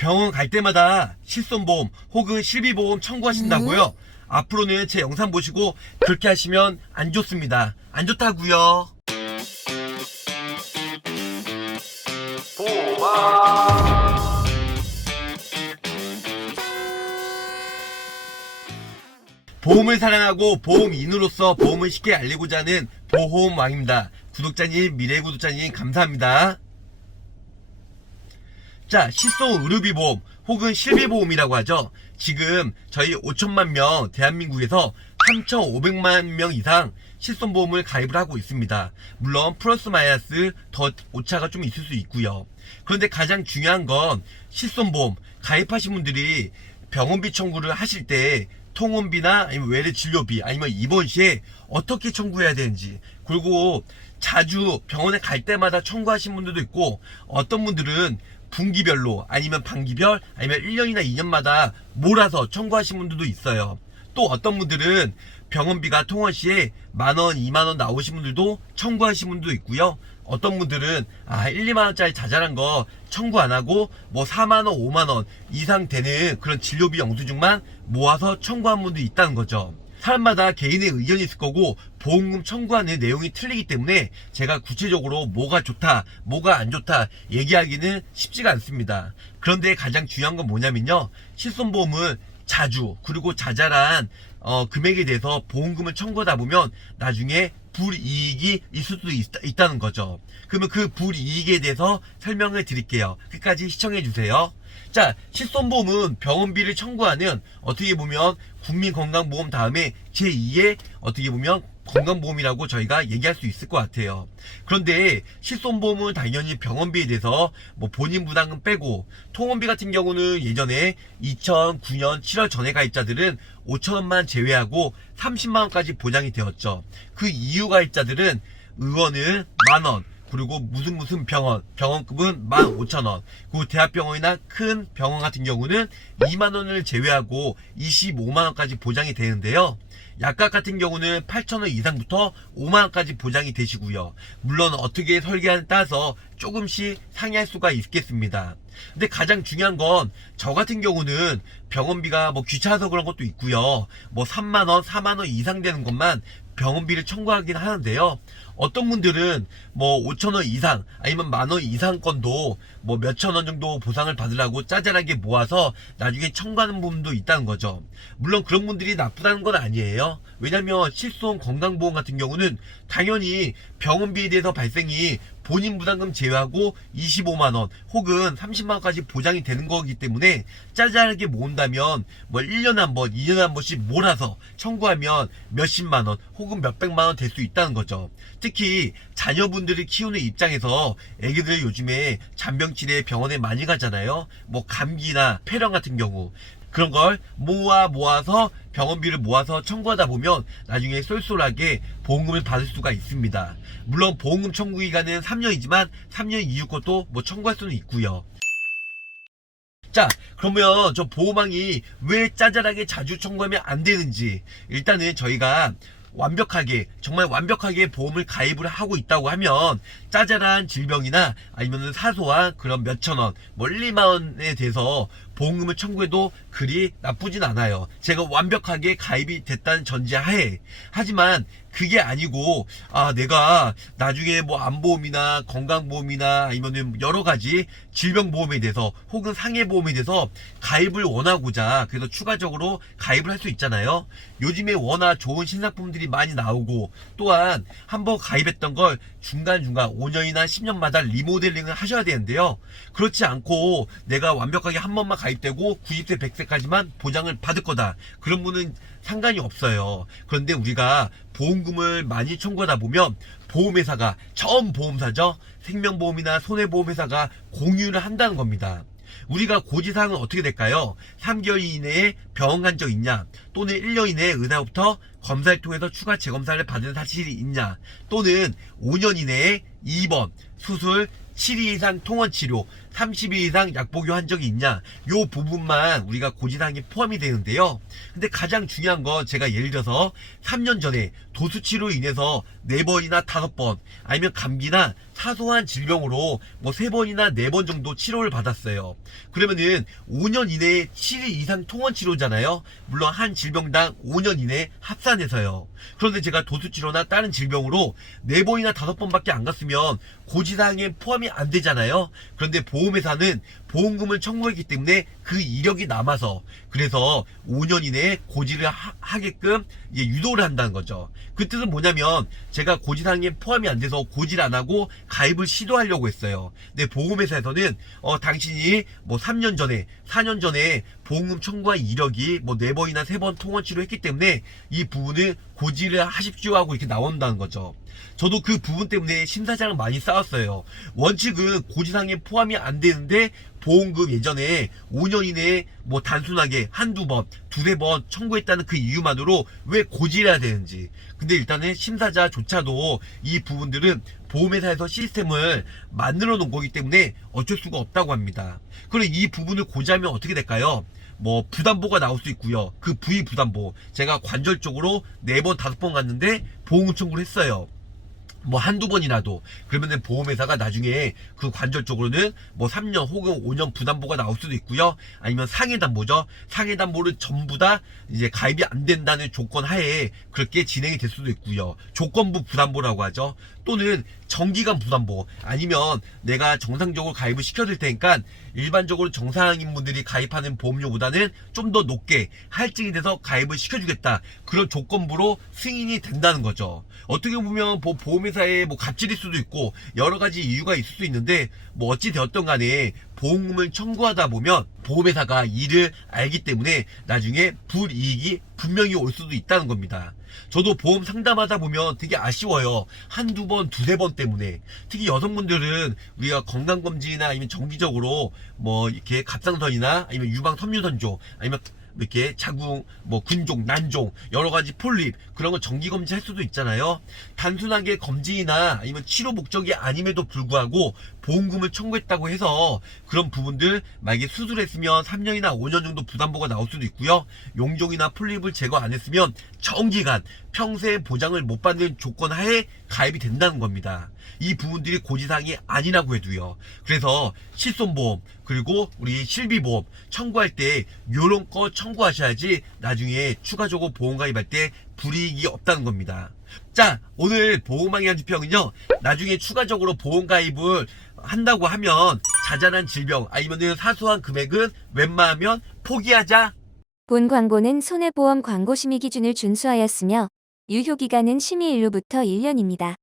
병원 갈 때마다 실손보험 혹은 실비보험 청구하신다고요? 앞으로는 제 영상 보시고 그렇게 하시면 안 좋습니다. 안 좋다고요. 보험을 사랑하고 보험인으로서 보험을 쉽게 알리고자 하는 보험왕입니다. 구독자님, 미래 구독자님 감사합니다. 자, 실손 의료비보험 혹은 실비보험이라고 하죠. 지금 저희 5천만 명 대한민국에서 3,500만 명 이상 실손보험을 가입을 하고 있습니다. 물론 플러스 마이너스 더 오차가 좀 있을 수 있고요. 그런데 가장 중요한 건 실손보험 가입하신 분들이 병원비 청구를 하실 때 통원비나 아니면 외래 진료비 아니면 입원 시에 어떻게 청구해야 되는지 그리고 자주 병원에 갈 때마다 청구하신 분들도 있고 어떤 분들은 분기별로 아니면 반기별 아니면 1년이나 2년마다 몰아서 청구하신 분들도 있어요. 또 어떤 분들은 병원비가 통원 시에 만원, 2만원 나오신 분들도 청구하신 분도 있고요. 어떤 분들은 아 1, 2만원짜리 자잘한 거 청구 안 하고 뭐 4만원, 5만원 이상 되는 그런 진료비 영수증만 모아서 청구한 분도 있다는 거죠. 사람마다 개인의 의견이 있을 거고 보험금 청구하는 내용이 틀리기 때문에 제가 구체적으로 뭐가 좋다, 뭐가 안 좋다 얘기하기는 쉽지가 않습니다. 그런데 가장 중요한 건 뭐냐면요. 실손보험을 자주 그리고 자잘한 어, 금액에 대해서 보험금을 청구하다 보면 나중에 불이익이 있을 수도 있, 다는 거죠. 그러면 그 불이익에 대해서 설명을 드릴게요. 끝까지 시청해 주세요. 자, 실손보험은 병원비를 청구하는 어떻게 보면 국민건강보험 다음에 제2의 어떻게 보면 건강보험이라고 저희가 얘기할 수 있을 것 같아요. 그런데 실손보험은 당연히 병원비에 대해서 뭐 본인 부담금 빼고 통원비 같은 경우는 예전에 2009년 7월 전에 가입자들은 5천원만 제외하고 30만원까지 보장이 되었죠. 그 이후 가입자들은 의원은 만원, 그리고 무슨 무슨 병원, 병원급은 15,000원. 그리고 대학병원이나 큰 병원 같은 경우는 2만원을 제외하고 25만원까지 보장이 되는데요. 약값 같은 경우는 8,000원 이상부터 5만원까지 보장이 되시고요. 물론 어떻게 설계하는 따라서 조금씩 상이할 수가 있겠습니다. 근데 가장 중요한 건 저 같은 경우는 병원비가 뭐 귀찮아서 그런 것도 있고요. 뭐 3만원, 4만원 이상 되는 것만 병원비를 청구하긴 하는데요. 어떤 분들은 뭐 5천 원 이상 아니면 만 원 이상 건도 뭐 몇천 원 정도 보상을 받으려고 짜잘하게 모아서 나중에 청구하는 부분도 있다는 거죠. 물론 그런 분들이 나쁘다는 건 아니에요. 왜냐면 실손 건강보험 같은 경우는 당연히 병원비에 대해서 발생이 본인 부담금 제외하고 25만 원 혹은 30만 원까지 보장이 되는 거기 때문에 짜잘하게 모은다면 뭐 1년에 한 번, 2년에 한 번씩 몰아서 청구하면 몇십만 원 혹은 몇백만 원 될 수 있다는 거죠. 특히 자녀분들을 키우는 입장에서 애기들 요즘에 잔병치레 병원에 많이 가잖아요. 뭐 감기나 폐렴 같은 경우 그런 걸 모아 모아서 병원비를 모아서 청구하다 보면 나중에 쏠쏠하게 보험금을 받을 수가 있습니다. 물론 보험금 청구 기간은 3년이지만 3년 이후 것도 뭐 청구할 수는 있고요. 자, 그러면 저 보호망이 왜 짜잘하게 자주 청구하면 안 되는지 일단은 저희가 완벽하게 정말 완벽하게 보험을 가입을 하고 있다고 하면 짜잘한 질병이나 아니면 사소한 그런 몇천원 뭐 1, 2만원에 대해서 보험금을 청구해도 그리 나쁘진 않아요. 제가 완벽하게 가입이 됐다는 전제하에. 하지만 그게 아니고 아 내가 나중에 뭐 안보험이나 건강보험이나 아니면 여러 가지 질병보험에 대해서 혹은 상해보험에 대해서 가입을 원하고자 그래서 추가적으로 가입을 할 수 있잖아요. 요즘에 워낙 좋은 신상품들이 많이 나오고 또한 한번 가입했던 걸 중간중간 5년이나 10년마다 리모델링을 하셔야 되는데요. 그렇지 않고 내가 완벽하게 한 번만 가입되고 90세 100세까지만 보장을 받을 거다. 그런 분은 상관이 없어요. 그런데 우리가 보험금을 많이 청구하다 보면 보험회사가 전 보험사죠? 생명보험이나 손해보험회사가 공유를 한다는 겁니다. 우리가 고지사항은 어떻게 될까요? 3개월 이내에 병원 간 적 있냐? 또는 1년 이내에 의사로부터 검사를 통해서 추가 재검사를 받은 사실이 있냐? 또는 5년 이내에 2번 수술 7일 이상 통원 치료 30일 이상 약복용 한 적이 있냐? 요 부분만 우리가 고지사항에 포함이 되는데요. 근데 가장 중요한 건 제가 예를 들어서 3년 전에 도수치로 인해서 4번이나 5번 아니면 감기나 사소한 질병으로 뭐 3번이나 4번 정도 치료를 받았어요 그러면은 5년 이내에 7일 이상 통원 치료잖아요 물론 한 질병당 5년 이내 합산해서요 그런데 제가 도수 치료나 다른 질병으로 4번이나 5번밖에 안 갔으면 고지사항에 포함이 안 되잖아요. 그런데 보험회사는 보험금을 청구했기 때문에 그 이력이 남아서 그래서 5년 이내에 고지를 하, 게끔 유도를 한다는 거죠. 그 뜻은 뭐냐면 제가 고지사항에 포함이 안 돼서 고지를 안 하고 가입을 시도하려고 했어요. 근데 보험회사에서는 어, 당신이 뭐 3년 전에 4년 전에 보험금 청구한 이력이 뭐 4번이나 3번 통원 치료 했기 때문에 이 부분을 고지를 하십시오 하고 이렇게 나온다는 거죠. 저도 그 부분 때문에 심사장을 많이 쌓았어요. 원칙은 고지상에 포함이 안 되는데 보험금 예전에 5년 이내에 뭐 단순하게 한두 번, 두세 번 청구했다는 그 이유만으로 왜 고지해야 되는지. 근데 일단은 심사자조차도 이 부분들은 보험회사에서 시스템을 만들어 놓은 거기 때문에 어쩔 수가 없다고 합니다. 그리고 이 부분을 고지하면 어떻게 될까요? 뭐 부담보가 나올 수 있고요. 그 부위 부담보 제가 관절 쪽으로 네 번 다섯 번 갔는데 보험 청구를 했어요. 뭐 한두 번이라도 그러면은 보험회사가 나중에 그 관절 쪽으로는 뭐 3년 혹은 5년 부담보가 나올 수도 있고요. 아니면 상해담보죠. 상해담보를 전부 다 이제 가입이 안 된다는 조건 하에 그렇게 진행이 될 수도 있고요. 조건부 부담보라고 하죠 또는 정기간 부담보 아니면 내가 정상적으로 가입을 시켜줄 테니까 일반적으로 정상인 분들이 가입하는 보험료보다는 좀 더 높게 할증이 돼서 가입을 시켜주겠다. 그런 조건부로 승인이 된다는 거죠. 어떻게 보면 뭐 보험회사의 뭐 갑질일 수도 있고 여러 가지 이유가 있을 수 있는데 뭐 어찌 되었던 간에 보험금을 청구하다 보면 보험회사가 이를 알기 때문에 나중에 불이익이 분명히 올 수도 있다는 겁니다. 저도 보험 상담하다 보면 되게 아쉬워요. 한두 번, 두세 번 때문에. 특히 여성분들은 우리가 건강검진이나 아니면 정기적으로 뭐 이렇게 갑상선이나 아니면 유방 섬유선조 아니면 이렇게 자궁, 뭐 군종, 난종, 여러 가지 폴립 그런 거 정기 검진할 수도 있잖아요. 단순하게 검진이나 아니면 치료 목적이 아님에도 불구하고 보험금을 청구했다고 해서 그런 부분들 만약에 수술했으면 3년이나 5년 정도 부담보가 나올 수도 있고요. 용종이나 폴립을 제거 안 했으면 정기간 평생 보장을 못 받는 조건 하에 가입이 된다는 겁니다. 이 부분들이 고지사항이 아니라고 해도요. 그래서 실손보험 그리고 우리 실비보험 청구할 때 요런 거 청구하셔야지 나중에 추가적으로 보험 가입할 때 불이익이 없다는 겁니다. 자 오늘 보험왕의 한주평은요 나중에 추가적으로 보험 가입을 한다고 하면 자잘한 질병 아니면 사소한 금액은 웬만하면 포기하자 본 광고는 손해보험 광고 심의 기준을 준수하였으며 유효기간은 심의 일로부터 1년입니다.